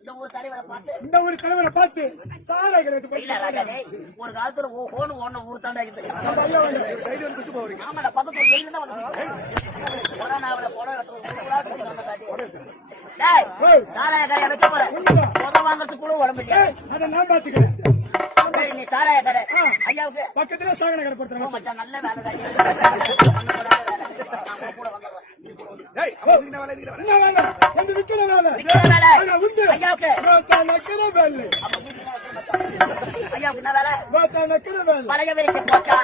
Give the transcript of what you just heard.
இந்த ஊர் தலைவரை பார்த்து சாராய கடை இல்ல ராஜாடே ஒரு காலத்துல ஓஹோன்னு ஓன ஊர் தாண்டா இருக்குது. ஆமா பக்கத்துல வெளியில தான் வந்து கொரோனாவில சாராய கடையை வைக்க போறேன். புத வாங்கறதுக்குள்ள உடம்பு அதை நான் பாத்துக்கிறேன். சரி நீ சாராய கடை ஐயாவுக்கு பக்கத்துல சாகன கடை போட்டுறேன். மச்சான் நல்ல வேலை தான் கூட வந்துடுறேன். ஐயாவுக்கு ஐயாவுக்கு என்ன வேலை? பழைய விரிச்சு போட்டா